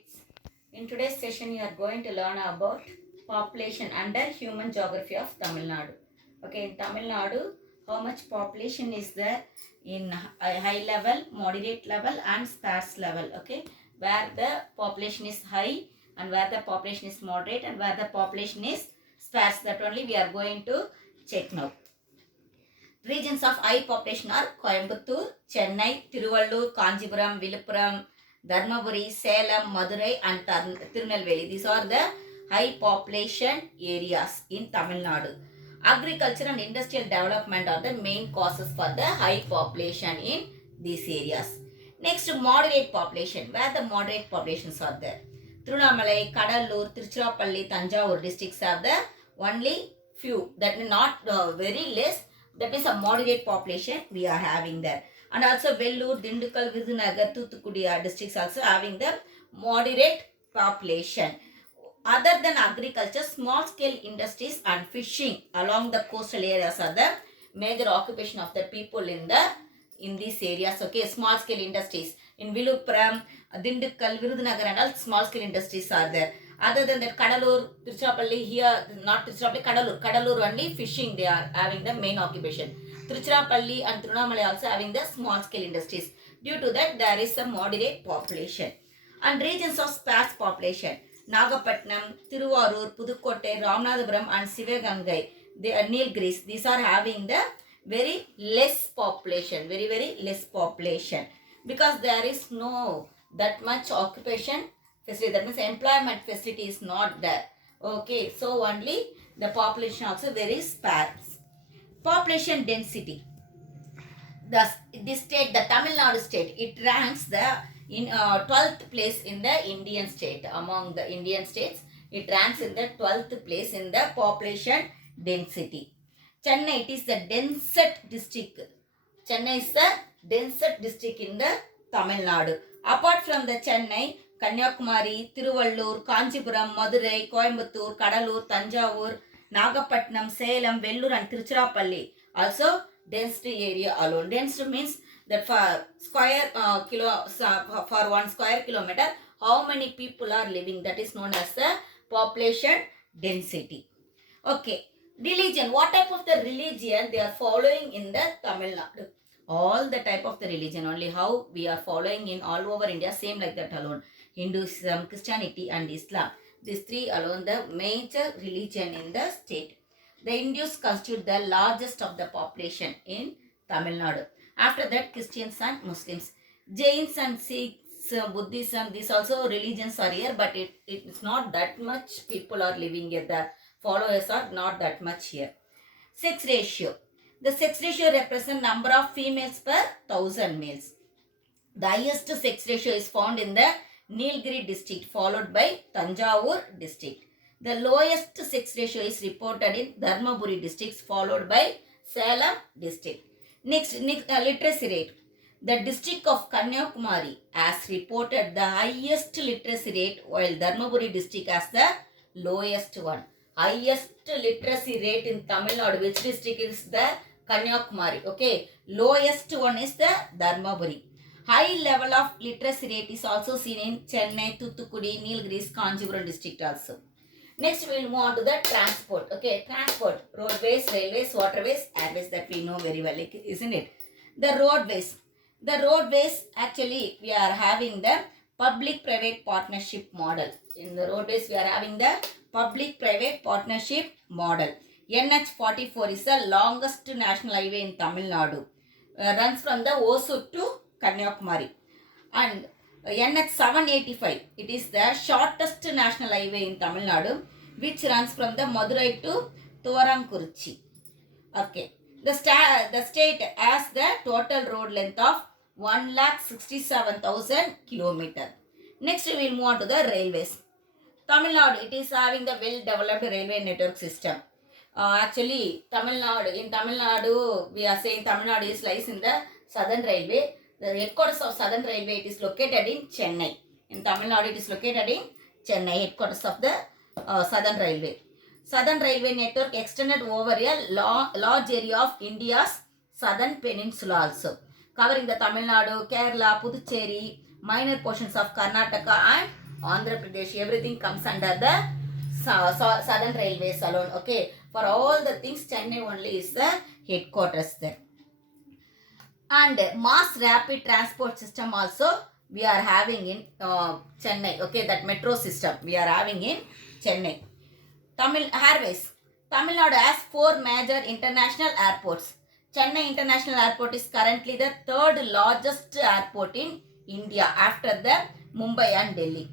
kids. In today's session, you are going to learn about population under human geography of Tamil Nadu. Okay, in Tamil Nadu, how much population is there in high level, moderate level, and sparse level? Okay, where the population is high and where the population is moderate and where the population is sparse. That only we are going to check now. Regions of high population are Coimbatore, Chennai, Tiruvallur, Kanjipuram, Viluppuram, Dharmaburi, Salem, Madurai and Tirunelveli. These are the high population areas in Tamil Nadu. Agriculture and industrial development are the main causes for the high population in these areas. Next, moderate population. Where the moderate populations are there? Tirunamalai, Kadalur, Tiruchirappalli, Tanjavur districts have the only few. That is not very less. That is a moderate population we are having there. And also Vellore, Dindigul, Virudunagar, Thoothukudi districts also having the moderate population. Other than agriculture, small scale industries and fishing along the coastal areas are the major occupation of the people in these areas. Okay, small scale industries in Viluppuram, Dindigul, Virudunagar and all small scale industries are there. Other than that, Kadalur, Tiruchirappalli, here not Tiruchirappalli, Kadalur only fishing they are having the main occupation. Tiruchirappalli and Tirunamalai also having the small scale industries. Due to that, there is a moderate population. And regions of sparse population, Nagapattinam, Tiruvarur, Pudukkottai, Ramanathapuram and Sivagangai, the Nilgiris, these are having the very less population, very less population, because there is no that much occupation facility, that means employment facility is not there. Okay, so only the population also very sparse. Population density. This state, the Tamil Nadu state, it ranks the in 12th place in the Indian state. Among the Indian states, it ranks in the 12th place in the population density. Chennai, it is the densest district. Chennai is the densest district in the Tamil Nadu. Apart from the Chennai, Kanyakumari, Tiruvallur, Kanjipuram, Madurai, Coimbatore, Kadalur, Tanjavur, Nagapattinam, Salem, Vellore and Tiruchirappalli also density area alone. Density means that for square for 1 square kilometer, how many people are living, that is known as the population density. Okay, religion. What type of the religion they are following in the Tamil Nadu? All the type of the religion, only how we are following in all over India, same like that alone. Hinduism, Christianity and Islam. These three alone the major religion in the state. The Hindus constitute the largest of the population in Tamil Nadu. After that, Christians and Muslims. Jains and Sikhs, Buddhism, these also religions are here, but it is not that much people are living here. The followers are not that much here. Sex ratio. The sex ratio represents number of females per 1000 males. The highest sex ratio is found in the Nilgiri district, followed by Tanjavur district. The lowest sex ratio is reported in Dharmaburi district, followed by Salem district. Next literacy rate. The district of Kanyakumari has reported the highest literacy rate, while Dharmaburi district has the lowest one. Highest literacy rate in Tamil Nadu, which district is the Kanyakumari? Okay, lowest one is the Dharmaburi. High level of literacy rate is also seen in Chennai, Thoothukudi, Nilgiris, Kanjipuram district also. Next, we will move on to the transport. Okay, transport, roadways, railways, waterways, airways, that we know very well, isn't it? The roadways. The roadways, actually, we are having the public-private partnership model. In the roadways, we are having the public-private partnership model. NH44 is the longest national highway in Tamil Nadu. Runs from the Osur to Kanyakumari. And NH785, it is the shortest national highway in Tamil Nadu, which runs from the Madurai to Thorankurchi. Okay. The state has the total road length of 1,67,000 km. Next, we will move on to the railways. Tamil Nadu, it is having the well-developed railway network system. Actually, in Tamil Nadu, we are saying Tamil Nadu lies in the Southern Railway. The headquarters of Southern Railway, it is located in Chennai. In Tamil Nadu, it is located in Chennai, headquarters of the Southern Railway. Southern Railway network extended over a large area of India's southern peninsula also, covering the Tamil Nadu, Kerala, Puducherry, minor portions of Karnataka and Andhra Pradesh, everything comes under the Southern Railways alone. Okay, for all the things, Chennai only is the headquarters there. And mass rapid transport system also we are having in Chennai. Okay, that metro system we are having in Chennai. Tamil Airways. Tamil Nadu has 4 major international airports. Chennai International Airport is currently the third largest airport in India after the Mumbai and Delhi.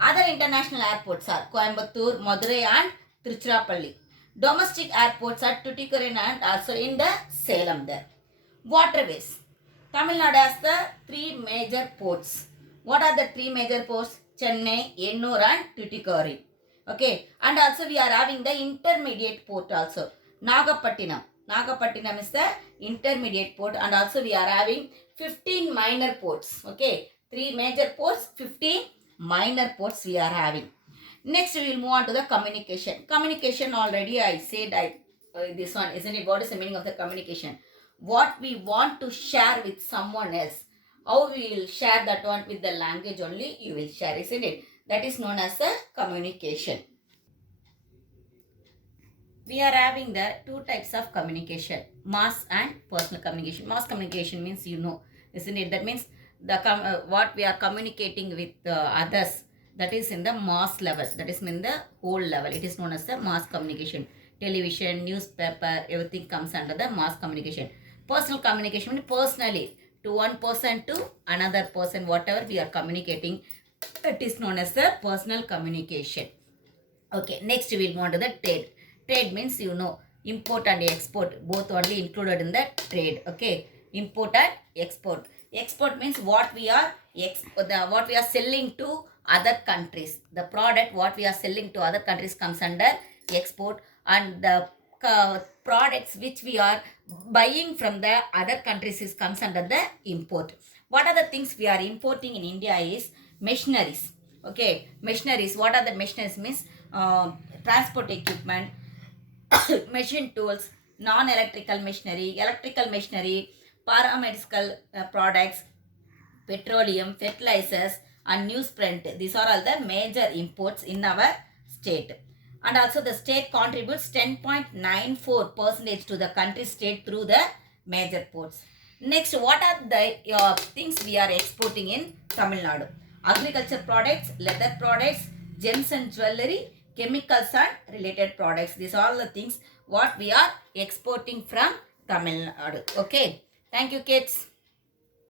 Other international airports are Coimbatore, Madurai and Tiruchirappalli. Domestic airports are Tuticorin and also in the Salem there. Waterways. Tamil Nadu has the 3 major ports. What are the 3 major ports? Chennai, Ennur and Tuticorin. Okay, and also we are having the intermediate port also. Nagapattinam. Nagapattinam is the intermediate port, and also we are having 15 minor ports. Okay, 3 major ports, 15 minor ports we are having. Next we will move on to the communication. Communication already I said this one, isn't it? What is the meaning of the communication? What we want to share with someone else. How we will share that one with the language only you will share, isn't it? That is known as the communication. We are having the 2 types of communication, mass and personal communication. Mass communication means isn't it? That means the what we are communicating with others, that is in the mass level, that is in the whole level. It is known as the mass communication. Television, newspaper, everything comes under the mass communication. Personal communication means personally, to one person to another person, whatever we are communicating, that is known as the personal communication. Okay, next we will move on to the trade. Trade means import and export, both only included in the trade. Okay, import and export. Export means what we are selling to other countries. The product what we are selling to other countries comes under export, and the products which we are buying from the other countries comes under the import. What are the things we are importing in India is machineries. Okay, machineries. What are the machineries means transport equipment, machine tools, non-electrical machinery, electrical machinery, paramedical products, petroleum, fertilizers and newsprint. These are all the major imports in our state. And also the state contributes 10.94% to the country's state through the major ports. Next, what are the things we are exporting in Tamil Nadu? Agriculture products, leather products, gems and jewelry, chemicals and related products. These are all the things what we are exporting from Tamil Nadu. Okay. Thank you, kids.